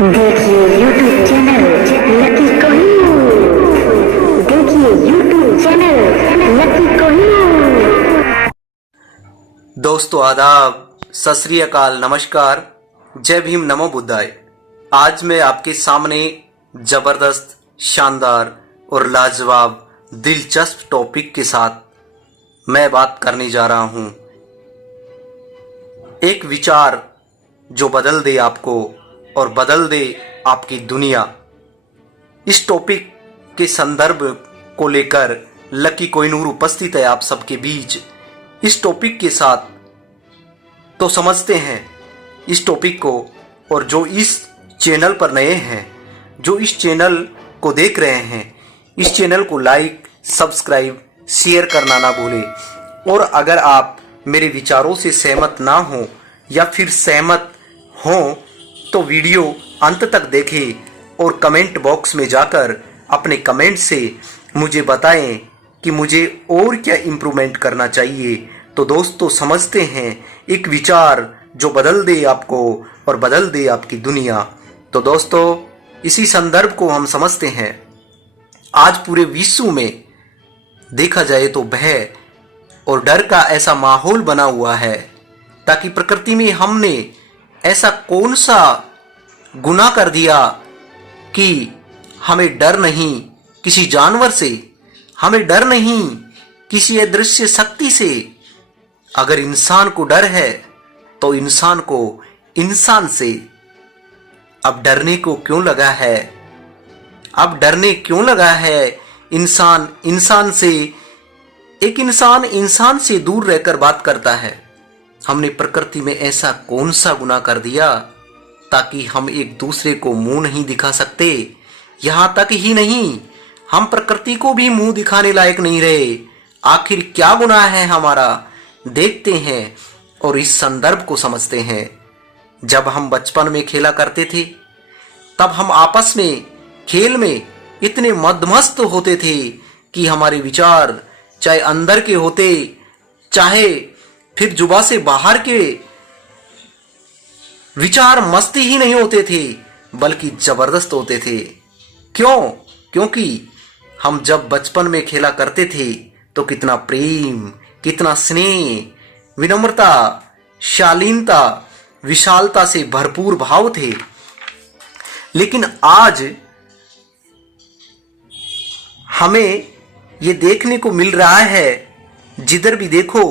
देखिए YouTube channel lucky Kohinoor. देखिए YouTube channel lucky Kohinoor. दोस्तों आदाब, सत श्री अकाल, नमस्कार, जय भीम, नमो बुद्धाय। आज मैं आपके सामने जबरदस्त, शानदार और लाजवाब दिलचस्प टॉपिक के साथ मैं बात करने जा रहा हूं। एक विचार जो बदल दे आपको और बदल दे आपकी दुनिया। इस टॉपिक के संदर्भ को लेकर लकी कोहिनूर उपस्थित है आप सबके बीच। इस टॉपिक के साथ तो समझते हैं इस टॉपिक को, और जो इस चैनल पर नए हैं, जो इस चैनल को देख रहे हैं, इस चैनल को लाइक, सब्सक्राइब, शेयर करना ना भूलें। और अगर आप मेरे विचारों से सहमत ना हो या फिर सहमत हो तो वीडियो अंत तक देखें और कमेंट बॉक्स में जाकर अपने कमेंट से मुझे बताएं कि मुझे और क्या इम्प्रूवमेंट करना चाहिए। तो दोस्तों समझते हैं एक विचार जो बदल दे आपको और बदल दे आपकी दुनिया। तो दोस्तों इसी संदर्भ को हम समझते हैं। आज पूरे विश्व में देखा जाए तो भय और डर का ऐसा माहौल बना हुआ है, ताकि प्रकृति में हमने ऐसा कौन सा गुनाह कर दिया कि हमें डर नहीं किसी जानवर से, हमें डर नहीं किसी अदृश्य शक्ति से। अगर इंसान को डर है तो इंसान को इंसान से। अब डरने को क्यों लगा है? अब डरने क्यों लगा है इंसान इंसान से? एक इंसान इंसान से दूर रहकर बात करता है। हमने प्रकृति में ऐसा कौन सा गुनाह कर दिया ताकि हम एक दूसरे को मुंह नहीं दिखा सकते? यहां तक ही नहीं, हम प्रकृति को भी मुंह दिखाने लायक नहीं रहे। आखिर क्या गुनाह है हमारा? देखते हैं और इस संदर्भ को समझते हैं। जब हम बचपन में खेला करते थे तब हम आपस में खेल में इतने मदमस्त होते थे कि हमारे विचार चाहे अंदर के होते, चाहे फिर जुबा से बाहर के विचार मस्ती ही नहीं होते थे, बल्कि जबरदस्त होते थे। क्यों? क्योंकि हम जब बचपन में खेला करते थे तो कितना प्रेम, कितना स्नेह, विनम्रता, शालीनता, विशालता से भरपूर भाव थे। लेकिन आज हमें ये देखने को मिल रहा है, जिधर भी देखो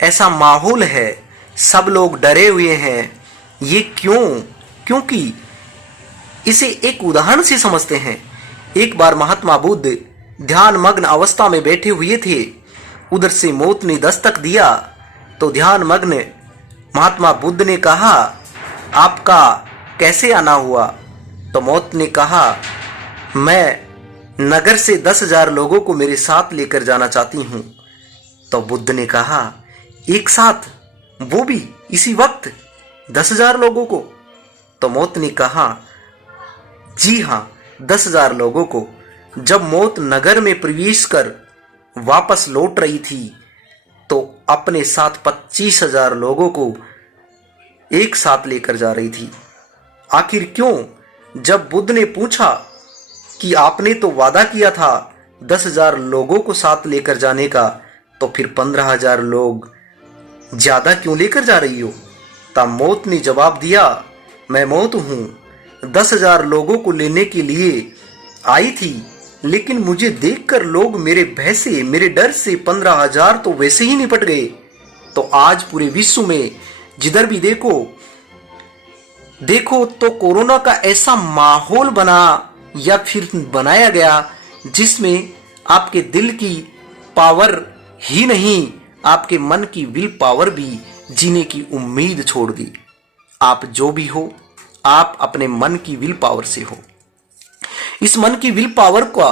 ऐसा माहौल है, सब लोग डरे हुए हैं। ये क्यों? क्योंकि इसे एक उदाहरण से समझते हैं। एक बार महात्मा बुद्ध ध्यान मग्न अवस्था में बैठे हुए थे। उधर से मौत ने दस्तक दिया तो ध्यान मग्न महात्मा बुद्ध ने कहा, आपका कैसे आना हुआ? तो मौत ने कहा, मैं नगर से 10,000 लोगों को मेरे साथ लेकर जाना चाहती हूं। तो बुद्ध ने कहा, एक साथ, वो भी इसी वक्त 10,000 लोगों को? तो मौत ने कहा, जी हां, 10,000 लोगों को। जब मौत नगर में प्रवेश कर वापस लौट रही थी तो अपने साथ 25,000 लोगों को एक साथ लेकर जा रही थी। आखिर क्यों? जब बुद्ध ने पूछा कि आपने तो वादा किया था 10,000 लोगों को साथ लेकर जाने का, तो फिर 15,000 लोग ज्यादा क्यों लेकर जा रही हो? तब मौत ने जवाब दिया, मैं मौत हूं, 10,000 लोगों को लेने के लिए आई थी, लेकिन मुझे देखकर लोग मेरे भय से, मेरे डर से 15,000 तो वैसे ही निपट गए। तो आज पूरे विश्व में जिधर भी देखो तो कोरोना का ऐसा माहौल बना या फिर बनाया गया जिसमें आपके दिल की पावर ही नहीं, आपके मन की विल पावर भी जीने की उम्मीद छोड़ दी। आप जो भी हो, आप अपने मन की विल पावर से हो। इस मन की विल पावर का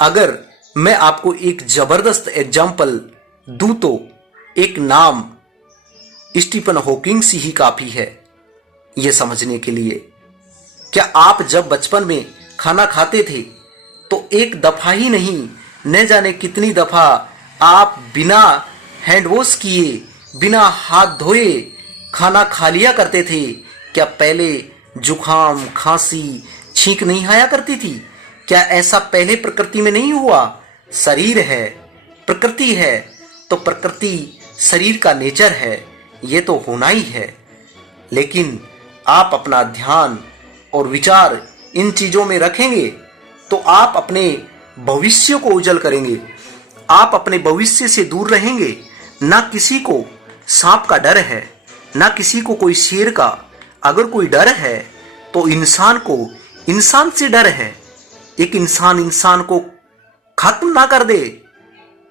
अगर मैं आपको एक जबरदस्त एग्जाम्पल दूं तो एक नाम स्टीफन हॉकिंग ही काफी है यह समझने के लिए। क्या आप जब बचपन में खाना खाते थे तो एक दफा ही नहीं, न जाने कितनी दफा आप बिना हैंड वॉश किए, बिना हाथ धोए खाना खा लिया करते थे? क्या पहले जुखाम, खांसी, छींक नहीं आया करती थी? क्या ऐसा पहले प्रकृति में नहीं हुआ? शरीर है, प्रकृति है, तो प्रकृति शरीर का नेचर है, ये तो होना ही है। लेकिन आप अपना ध्यान और विचार इन चीजों में रखेंगे तो आप अपने भविष्य को उज्जवल करेंगे। आप अपने भविष्य से दूर रहेंगे। ना किसी को सांप का डर है, ना किसी को कोई शेर का। अगर कोई डर है तो इंसान को इंसान से डर है। एक इंसान इंसान को खत्म ना कर दे।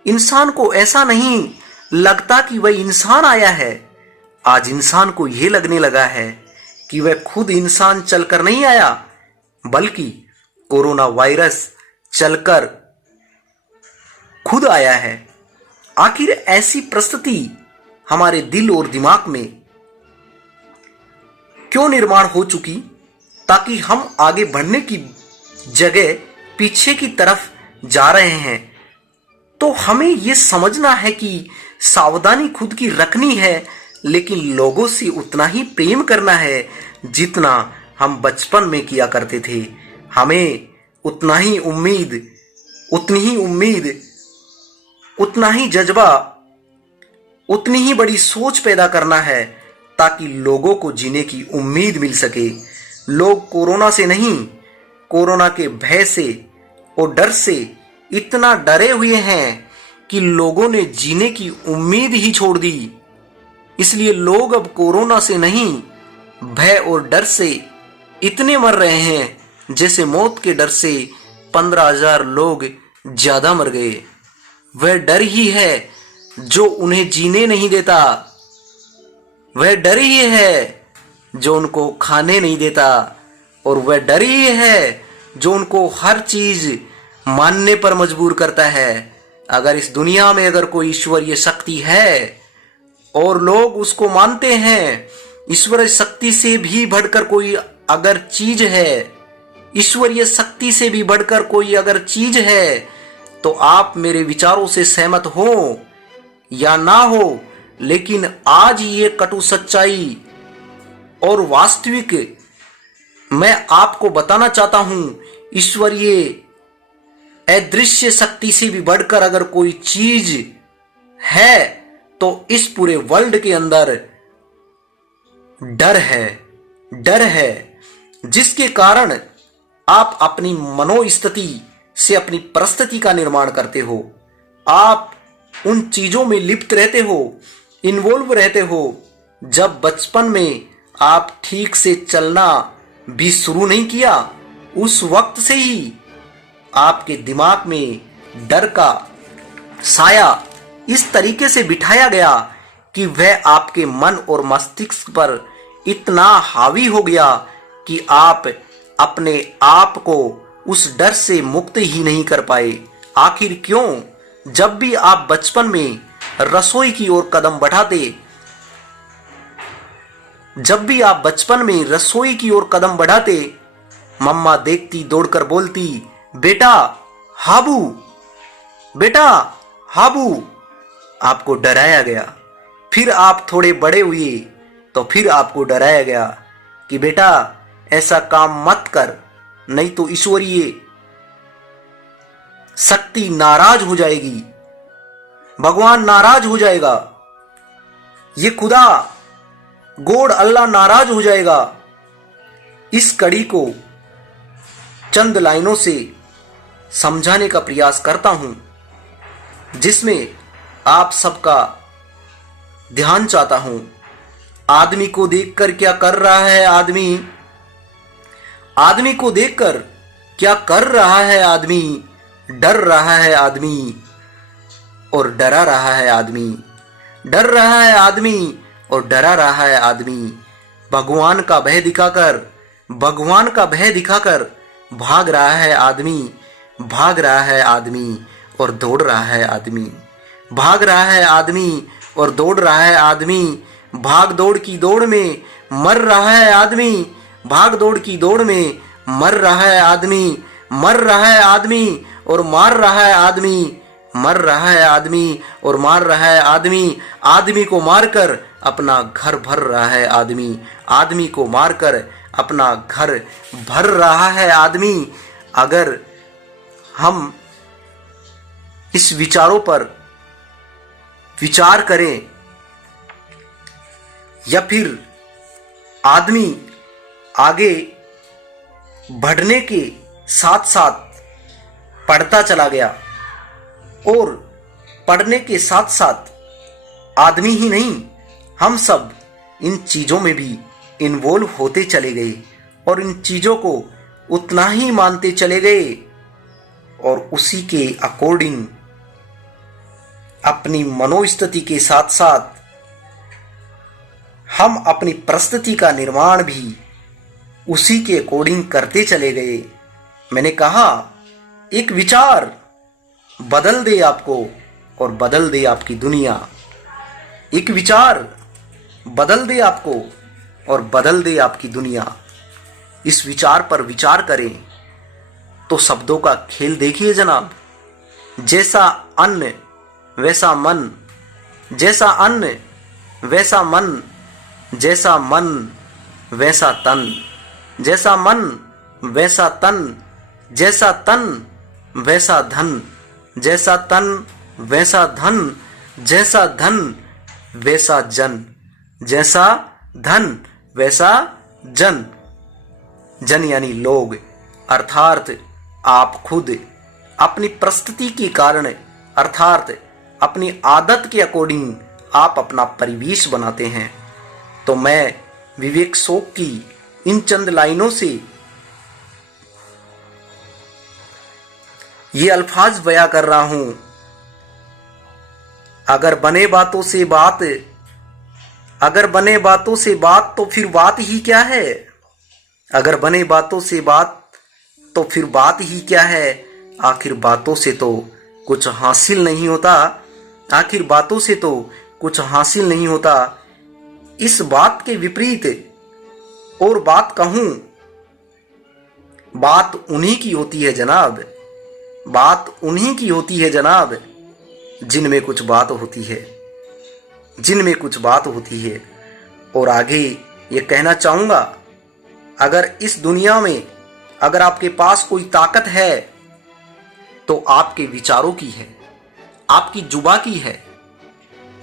इंसान को ऐसा नहीं लगता कि वह इंसान आया है। आज इंसान को यह लगने लगा है कि वह खुद इंसान चलकर नहीं आया, बल्कि कोरोना वायरस चलकर खुद आया है। आखिर ऐसी परिस्थिति हमारे दिल और दिमाग में क्यों निर्माण हो चुकी, ताकि हम आगे बढ़ने की जगह पीछे की तरफ जा रहे हैं। तो हमें यह समझना है कि सावधानी खुद की रखनी है, लेकिन लोगों से उतना ही प्रेम करना है जितना हम बचपन में किया करते थे। हमें उतना ही उम्मीद, उतना ही जज्बा, उतनी ही बड़ी सोच पैदा करना है, ताकि लोगों को जीने की उम्मीद मिल सके। लोग कोरोना से नहीं, कोरोना के भय से और डर से इतना डरे हुए हैं कि लोगों ने जीने की उम्मीद ही छोड़ दी। इसलिए लोग अब कोरोना से नहीं, भय और डर से इतने मर रहे हैं जैसे मौत के डर से 15,000 लोग ज्यादा मर गए। वह डर ही है जो उन्हें जीने नहीं देता। वह डर ही है जो उनको खाने नहीं देता। और वह डर ही है जो उनको हर चीज मानने पर मजबूर करता है। अगर इस दुनिया में अगर कोई ईश्वरीय शक्ति है और लोग उसको मानते हैं, ईश्वरीय शक्ति से भी बढ़कर कोई अगर चीज है, ईश्वरीय शक्ति से भी बढ़कर कोई अगर चीज है, तो आप मेरे विचारों से सहमत हो या ना हो, लेकिन आज ये कटु सच्चाई और वास्तविक मैं आपको बताना चाहता हूं। ईश्वरीय अदृश्य शक्ति से भी बढ़कर अगर कोई चीज है तो इस पूरे वर्ल्ड के अंदर डर है, जिसके कारण आप अपनी मनोस्थिति से अपनी परिस्थिति का निर्माण करते हो। आप उन चीजों में लिप्त रहते हो, इन्वॉल्व रहते हो। जब बचपन में आप ठीक से चलना भी शुरू नहीं किया, उस वक्त से ही आपके दिमाग में डर का साया इस तरीके से बिठाया गया कि वह आपके मन और मस्तिष्क पर इतना हावी हो गया कि आप अपने आप को उस डर से मुक्त ही नहीं कर पाए। आखिर क्यों? जब भी आप बचपन में रसोई की ओर कदम बढ़ाते, मम्मा देखती, दौड़कर बोलती, बेटा हाबू। आपको डराया गया। फिर आप थोड़े बड़े हुए तो फिर आपको डराया गया कि बेटा ऐसा काम मत कर, नहीं तो ईश्वरीय शक्ति नाराज हो जाएगी, भगवान नाराज हो जाएगा, ये खुदा गॉड अल्लाह नाराज हो जाएगा। इस कड़ी को चंद लाइनों से समझाने का प्रयास करता हूं, जिसमें आप सबका ध्यान चाहता हूं। आदमी को देखकर क्या कर रहा है आदमी को देखकर क्या कर रहा है आदमी? डर रहा है आदमी और डरा रहा है आदमी, डर रहा है आदमी और डरा रहा है आदमी। भगवान का भय दिखाकर भाग रहा है आदमी और दौड़ रहा है आदमी, भाग रहा है आदमी और दौड़ रहा है आदमी। भाग दौड़ की दौड़ में मर रहा है आदमी, भाग दौड़ की दौड़ में मर रहा है आदमी, मर रहा है आदमी और मार रहा है आदमी, मर रहा है आदमी और मार रहा है आदमी। आदमी को मारकर अपना घर भर रहा है आदमी, आदमी को मारकर अपना घर भर रहा है आदमी। अगर हम इस विचारों पर विचार करें या फिर आदमी आगे बढ़ने के साथ साथ पढ़ता चला गया और पढ़ने के साथ साथ आदमी ही नहीं, हम सब इन चीज़ों में भी इन्वॉल्व होते चले गए और इन चीज़ों को उतना ही मानते चले गए और उसी के अकॉर्डिंग अपनी मनोस्थिति के साथ साथ हम अपनी परिस्थिति का निर्माण भी उसी के अकॉर्डिंग करते चले गए। मैंने कहा, एक विचार बदल दे आपको और बदल दे आपकी दुनिया। एक विचार बदल दे आपको और बदल दे आपकी दुनिया। इस विचार पर विचार करें तो शब्दों का खेल देखिए जनाब। जैसा अन्न वैसा मन, जैसा अन्न वैसा मन, जैसा मन वैसा तन, जैसा मन वैसा तन, जैसा तन वैसा धन, जैसा तन वैसा धन, जैसा धन वैसा जन, जैसा धन वैसा जन। जन यानी लोग, अर्थात आप खुद अपनी परिस्थिति के कारण अर्थात अपनी आदत के अकॉर्डिंग आप अपना परिवेश बनाते हैं। तो मैं विवेक शोक की इन चंद लाइनों से ये अल्फाज बयां कर रहा हूं, अगर बने बातों से बात, अगर बने बातों से बात तो फिर बात ही क्या है, अगर बने बातों से बात तो फिर बात ही क्या है। आखिर बातों से तो कुछ हासिल नहीं होता, आखिर बातों से तो कुछ हासिल नहीं होता। इस बात के विपरीत और बात कहूं, बात उन्हीं की होती है जनाब, बात उन्हीं की होती है जनाब जिनमें कुछ बात होती है, जिनमें कुछ बात होती है। और आगे ये कहना चाहूंगा, अगर इस दुनिया में अगर आपके पास कोई ताकत है तो आपके विचारों की है, आपकी जुबा की है,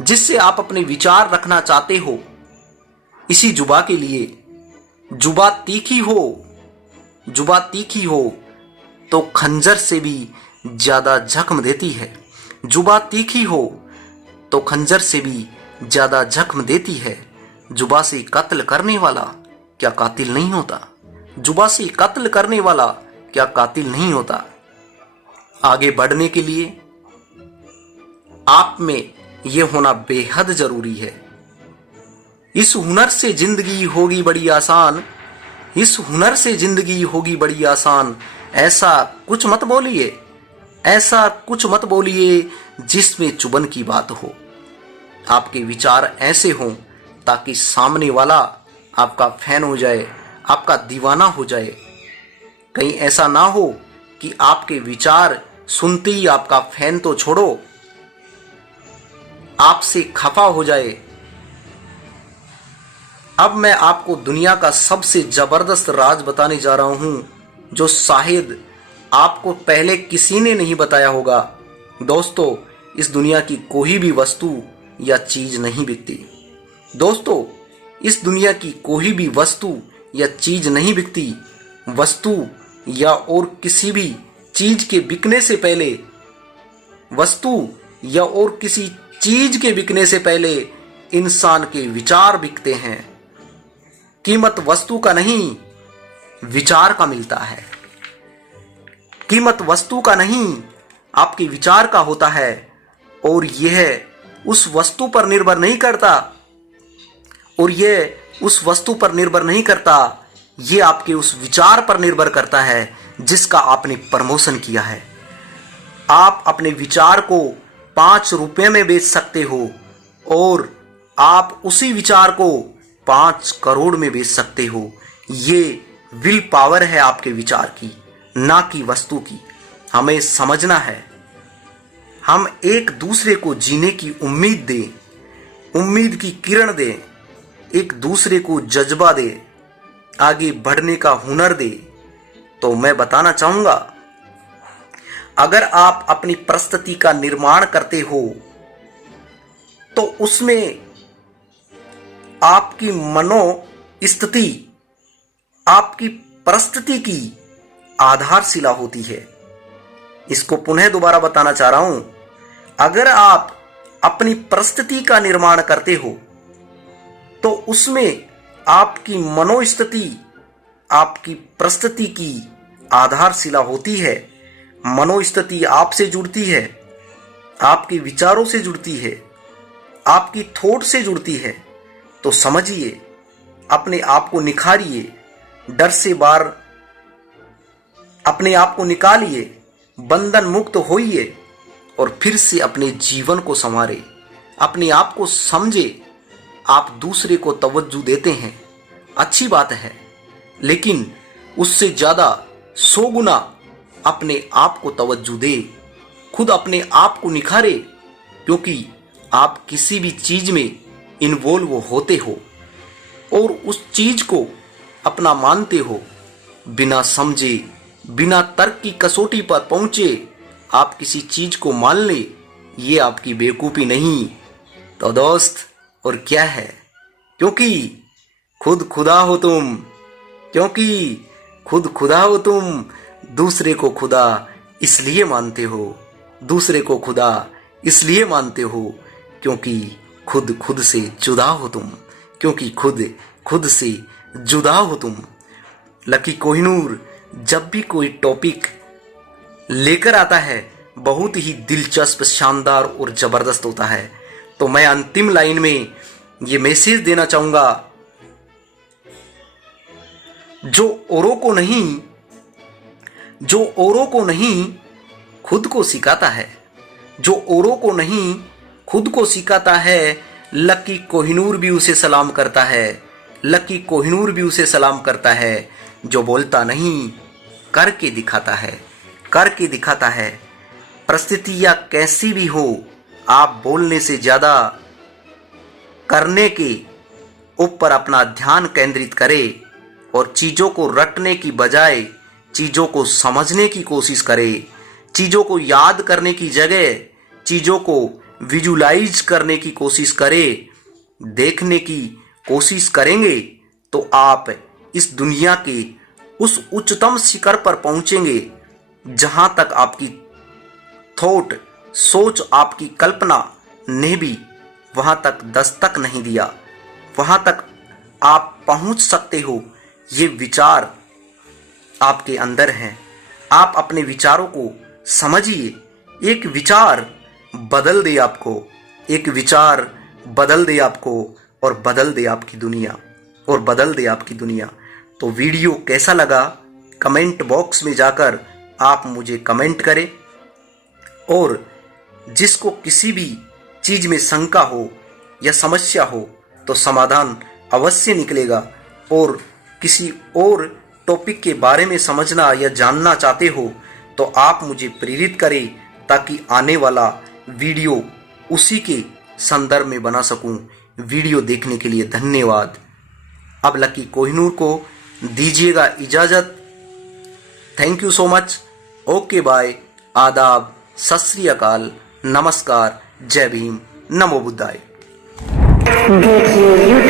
जिससे आप अपने विचार रखना चाहते हो। इसी जुबा के लिए जुबा तीखी हो, जुबा तीखी हो तो खंजर से भी ज्यादा जख्म देती है। जुबा तीखी हो तो खंजर से भी ज्यादा जख्म देती है। जुबा से कत्ल करने वाला क्या कातिल नहीं होता, जुबा से कत्ल करने वाला क्या कातिल नहीं होता। आगे बढ़ने के लिए आप में यह होना बेहद जरूरी है। इस हुनर से जिंदगी होगी बड़ी आसान, इस हुनर से जिंदगी होगी बड़ी आसान। ऐसा कुछ मत बोलिए, ऐसा कुछ मत बोलिए जिसमें चुभन की बात हो। आपके विचार ऐसे हों ताकि सामने वाला आपका फैन हो जाए, आपका दीवाना हो जाए। कहीं ऐसा ना हो कि आपके विचार सुनते ही आपका फैन तो छोड़ो, आपसे खफा हो जाए। अब मैं आपको दुनिया का सबसे जबरदस्त राज बताने जा रहा हूं, जो शायद आपको पहले किसी ने नहीं बताया होगा। दोस्तों, इस दुनिया की कोई भी वस्तु या चीज नहीं बिकती। दोस्तों, इस दुनिया की कोई भी वस्तु या चीज नहीं बिकती। वस्तु या और किसी भी चीज के बिकने से पहले, वस्तु या और किसी चीज के बिकने से पहले इंसान के विचार बिकते हैं। कीमत वस्तु का नहीं, विचार का मिलता है। कीमत वस्तु का नहीं, आपके विचार का होता है। और यह उस वस्तु पर निर्भर नहीं करता, और यह उस वस्तु पर निर्भर नहीं करता, यह आपके उस विचार पर निर्भर करता है जिसका आपने प्रमोशन किया है। आप अपने विचार को 5 रुपए में बेच सकते हो और आप उसी विचार को 5 करोड़ में बेच सकते हो। ये विल पावर है आपके विचार की, ना कि वस्तु की। हमें समझना है, हम एक दूसरे को जीने की उम्मीद दें, उम्मीद की किरण दें, एक दूसरे को जज्बा दें, आगे बढ़ने का हुनर दे। तो मैं बताना चाहूंगा, अगर आप अपनी परिस्थिति का निर्माण करते हो तो उसमें आपकी मनोस्थिति आपकी परिस्थिति की आधारशिला होती है। इसको पुनः दोबारा बताना चाह रहा हूं, अगर आप अपनी परिस्थिति का निर्माण करते हो तो उसमें आपकी मनोस्थिति आपकी परिस्थिति की आधारशिला होती है। मनोस्थिति आपसे जुड़ती है, आपके विचारों से जुड़ती है, आपकी थॉट से जुड़ती है। तो समझिए, अपने आप को निखारिए, डर से बाहर अपने आप को निकालिए, बंधन मुक्त होइए और फिर से अपने जीवन को संवारे, अपने आप को समझे। आप दूसरे को तवज्जो देते हैं, अच्छी बात है, लेकिन उससे ज्यादा 100 गुना अपने आप को तवज्जो दे, खुद अपने आप को निखारे, क्योंकि आप किसी भी चीज में इन्वॉल्व होते हो और उस चीज को अपना मानते हो, बिना समझे बिना तर्क की कसौटी पर पहुंचे आप किसी चीज को मान ले, ये आपकी बेवकूफी नहीं तो दोस्त और क्या है। क्योंकि खुद खुदा हो तुम, क्योंकि खुद खुदा हो तुम, दूसरे को खुदा इसलिए मानते हो, दूसरे को खुदा इसलिए मानते हो क्योंकि खुद खुद से जुदा हो तुम, क्योंकि खुद खुद से जुदा हो तुम। लकी कोहिनूर जब भी कोई टॉपिक लेकर आता है बहुत ही दिलचस्प, शानदार और जबरदस्त होता है। तो मैं अंतिम लाइन में ये मैसेज देना चाहूंगा, जो औरों को नहीं खुद को सिखाता है, जो औरों को नहीं खुद को सिखाता है, लकी कोहिनूर भी उसे सलाम करता है, लकी कोहिनूर भी उसे सलाम करता है। जो बोलता नहीं करके दिखाता है, करके दिखाता है। परिस्थितियां कैसी भी हो, आप बोलने से ज्यादा करने के ऊपर अपना ध्यान केंद्रित करें और चीजों को रटने की बजाय चीजों को समझने की कोशिश करें। चीजों को याद करने की जगह चीजों को विजुलाइज करने की कोशिश करें। देखने की कोशिश करेंगे तो आप इस दुनिया के उस उच्चतम शिखर पर पहुंचेंगे जहां तक आपकी थॉट, सोच, आपकी कल्पना ने भी वहां तक दस्तक नहीं दिया। वहां तक आप पहुंच सकते हो। ये विचार आपके अंदर हैं। आप अपने विचारों को समझिए। एक विचार बदल दे आपको, एक विचार बदल दे आपको और बदल दे आपकी दुनिया, और बदल दे आपकी दुनिया। तो वीडियो कैसा लगा कमेंट बॉक्स में जाकर आप मुझे कमेंट करें, और जिसको किसी भी चीज में शंका हो या समस्या हो तो समाधान अवश्य निकलेगा। और किसी और टॉपिक के बारे में समझना या जानना चाहते हो तो आप मुझे प्रेरित करें ताकि आने वाला वीडियो उसी के संदर्भ में बना सकूं। वीडियो देखने के लिए धन्यवाद। अब लकी कोहिनूर को दीजिएगा इजाजत। Thank you so much. Okay bye, आदाब, सत श्री अकाल, नमस्कार, जय भीम, नमो बुद्धाय। देखिए